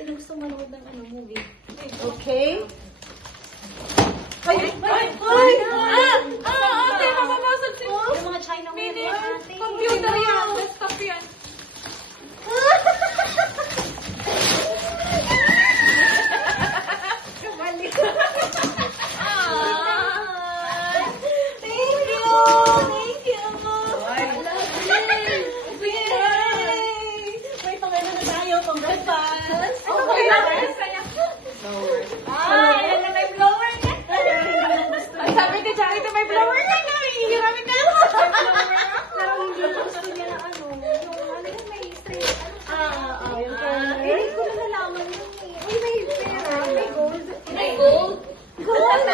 Sino gusto manood ng movie? Okay. Ay! Ate, mapapasok si Yung mga China movie. computer yan. Desktop yan. Thank you! Thank you! Yay! May pangano na tayo, pang breakfast. Okay, saya. Ay, Yan na may blower niya. Ang sabi ni Charity, may blower niya. Hihiramin ka lang. Pero hindi ko gusto niya na yung yun, may straight, yung hindi ko na nalaman yun eh. Uy, may pera, may gold. May gold. Gold!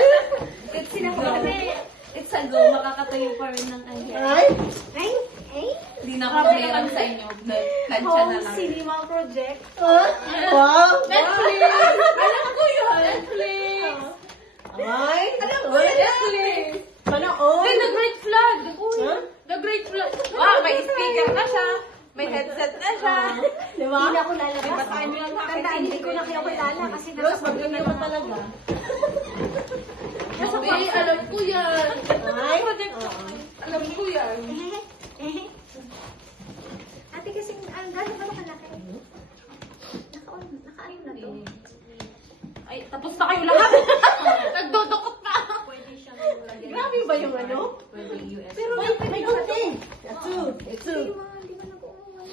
It's a go. Makakatayo pa rin ng Ay! Ay, ay. Hindi na problema sa inyo. Plancha na Home lang. cinema project. Wow! Netflix! Alam ko yun! Netflix! Ay! Alam ko yun! Netflix! Panood! Then, The Great Flood! Huh? The Great Flood! Wow, may speaker na siya! May headset na siya! Di ba? Hindi na ako lalabas. Basahin niyo lang sa akin. Tandaan, hindi ko na kayo kilala kasi Rose, nasa maganda naman talaga. Sabi, alam ko yan! Ay! Project alam ko yan! Ate kasi, gano'n ba nakalaki? Naka-ano na to? Ay, tapos na kayo lahat! Nagdudukot pa! Pwede siyang Grabe ba yung ano? Pwede US. Pero may konti. Atsu! Atsu! Hindi ba nag-uuwan?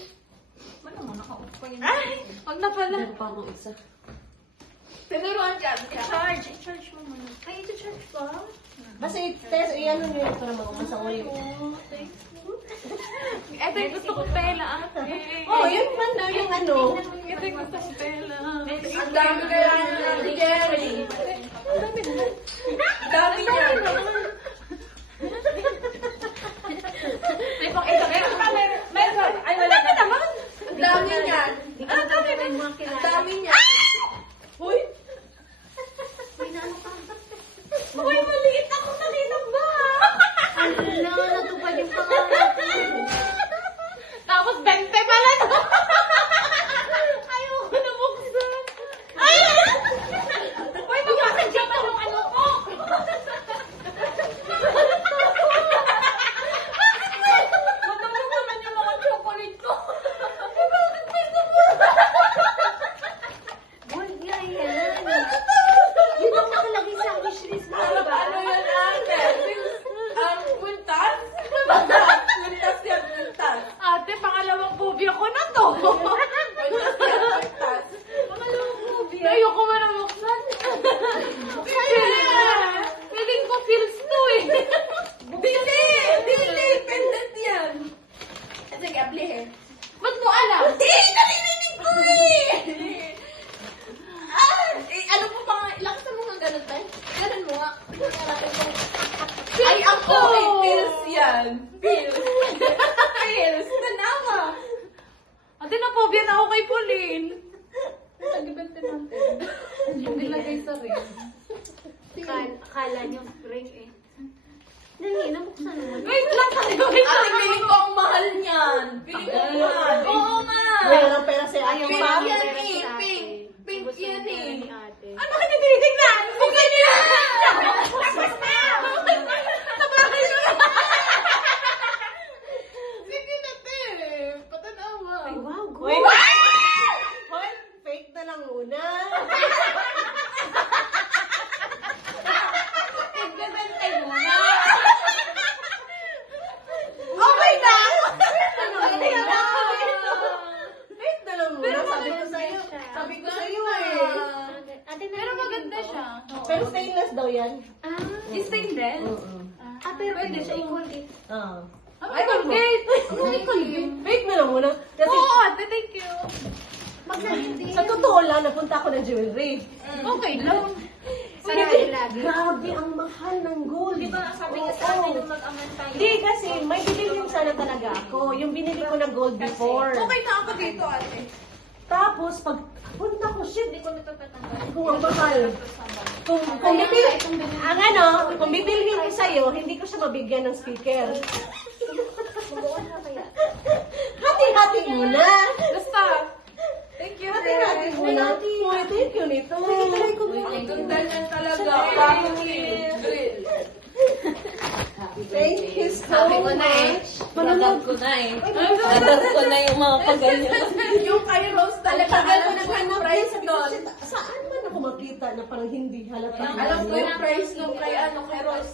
Ano mo, nakaupo ko yun. Ay! Wag na pala! pa akong isa. Tinuruan dyan. Charge mo muna. Ay, ito charge ba? Basta i-test, i-ano nyo ito na magpasa ko yun. Ito yung gusto ko pela, ate. Oh, yun man na yung ano. Ito yung gusto ko pela. Ang dami kaya ni Jerry. Ang dami niya. May pang ito. Meron. Ay, wala ka naman. Ang dami niya. Ang dami niya. Ang dami niya. Uy! May naano ka? Uy, maliit ako kaninang ba? Ano, natupad yung pangarap. Tapos 20 pala to. Ayoko na buksan. Ay! Uy, magkakadya pa yung ano ko. Matulog naman yung mga chocolate ko. Bakit may sabon? Gold nga yan. Yun ang nakalagay sa wishlist mo, Ano diba? yan ate? Buntas? Buntas yan, buntas. Ate, pangalawang movie ako na to. Buntas yan, buntas. Pangalawang movie. Ayoko mo na buksan. Feeling ko feels to eh. Dili! Dili! Pendant yan. Ito yung ablihe. Ba't mo alam? Naririnig ko eh! Alam mo pa nga, lakasan mo nga ganun tayo. Ganun mo nga. Ay, ako! Feels yan. Feels. Feels. Tanawa. Ate, napobya na ako kay Pauline. Nagibente natin. Yung nilagay sa rin. Akala niyo spring eh. Dali, nabuksan naman. Wait lang, sabi ko. Ate, piling ko ang mahal niyan. Piling ko ang mahal. Oo nga. Wala ng pera sa Ayaw akin Pink pa. yan eh. Pink. Pink Gusto yan ng pera eh. ni ate. Ano ka tinitignan? Bukay niyo na! Tapos na! Tabakin niyo na! Sige na, te. Patanawa. Ay, wow, Wait. gold. Hoy, fake na lang muna. Nagbebente mo na. Okay na! Ano Okay yun? na. Fake na lang muna. Sabi ko sa'yo. Sabi ko sa'yo eh. Ate, Pero maganda siya. Pero stainless daw yan. Ah, Yung stainless? Oo. pero pwede siya i-colgate. Ah. Ay, Colgate! Colgate! Fake na lang muna. Kasi Oo, ate, thank you. Magsalindi. sa totoo lang, napunta ako ng jewelry. Okay lang. Sarili lagi. Grabe ang mahal ng gold. Di ba, sabi ka sa atin nung mag-aman tayo. Hindi kasi, may bibilhin sana talaga ako. Yung binili ko ng gold before. Okay na ako dito, ate. Tapos, pag punta ko, shit, Hindi ko natatatanggal. kung ang mahal. Kung bibil, ang ano, kung bibilhin ko sa'yo, hindi ko siya mabigyan ng speaker. Mag-uwan na kaya. Hati-hati muna. Basta, thank you. you, Hati natin muna. Uy, thank you nito. Try ko muna. Ang ganda niyan talaga. Bakit grill? Thank you so Sabi ko na eh. Manonood ko na eh. Nadal ko na yung mga paganyan. Yung kay Rose talaga. Tagal ko Alam ko yung naghanap price din. doon. Saan man ako makita na parang hindi halata? Alam ko yung price nung kay kay Rose.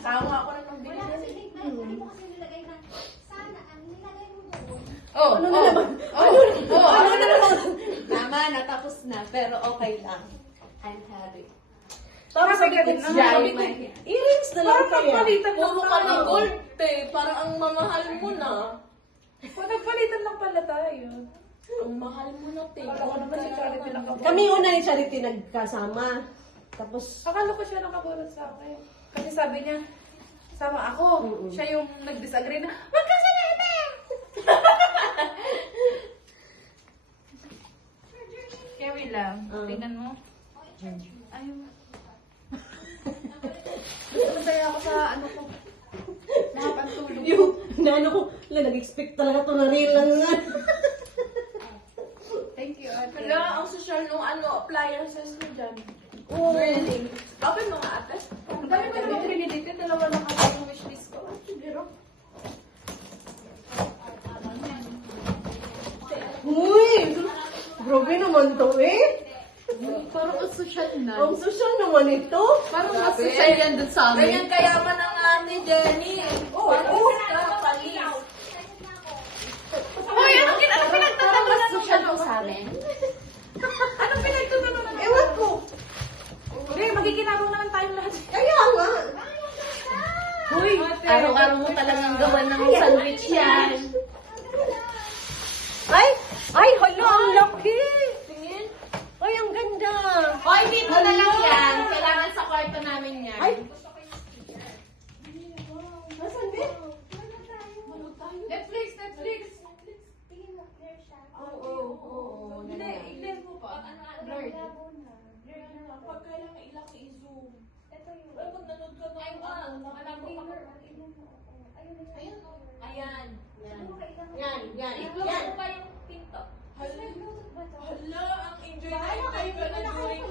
Tawa ako na nung binili. Oh, Ano na naman? ano na naman? Tama, natapos na. Pero okay lang. I'm happy. Tapos sabi ko, Dry my hair. earrings na lang Parang kaya. nagpalitan lang Puro ka ng tayo. gold eh. Parang ang mamahal mo na. Kung nagpalitan lang pala tayo. Ang mahal mo na, te. Akala ko naman si Charity nakabulot. Kami una ni Charity nagkasama. Tapos, Akala ko siya nakabulot sa akin. Kasi sabi niya, sama ako. Siya yung nag-disagree na, magkasama na! Carry lang. Tingnan mo. Ayun. Masaya ako sa ano ko. Nakapantulog. yung naano ko, nag-expect talaga ito na rin lang nga. Thank you, ate. Wala, ang social nung appliances mo dyan. Oo. Really? Open mo nga, ate. Ang dami ko naman pinilitin. Dalawa lang ako yung wishlist ko. Ay, siguro. Uy! Grabe naman to eh. Parang ang social na. Ang social naman ito. Parang mas social yan dun sa amin. Ganyan kayaman ng ate Jenny. Oo. Uy, ano pinagtatanong na nung Social sa amin. Anong pinagtatanong na Ewan ko. Hindi, magkikinabang naman tayong lahat. Kaya nga. Uy, araw-araw mo talagang gawa ng sandwich yan. Ay! Ay, hala, ang laki! Tingin. Ay, ang ganda! Hoy, dito na lang yan. Kailangan sa kwarto namin yan. Ay! Nasaan din? Netflix! Oo. Hindi, i-clear mo pa. Blurred. Pag kailangan ilang i-zoom. Ay, pag nanood ka na Ayan. Yan, yan. I-close mo pa yung pinto. Hala, ang enjoy na enjoy ka na during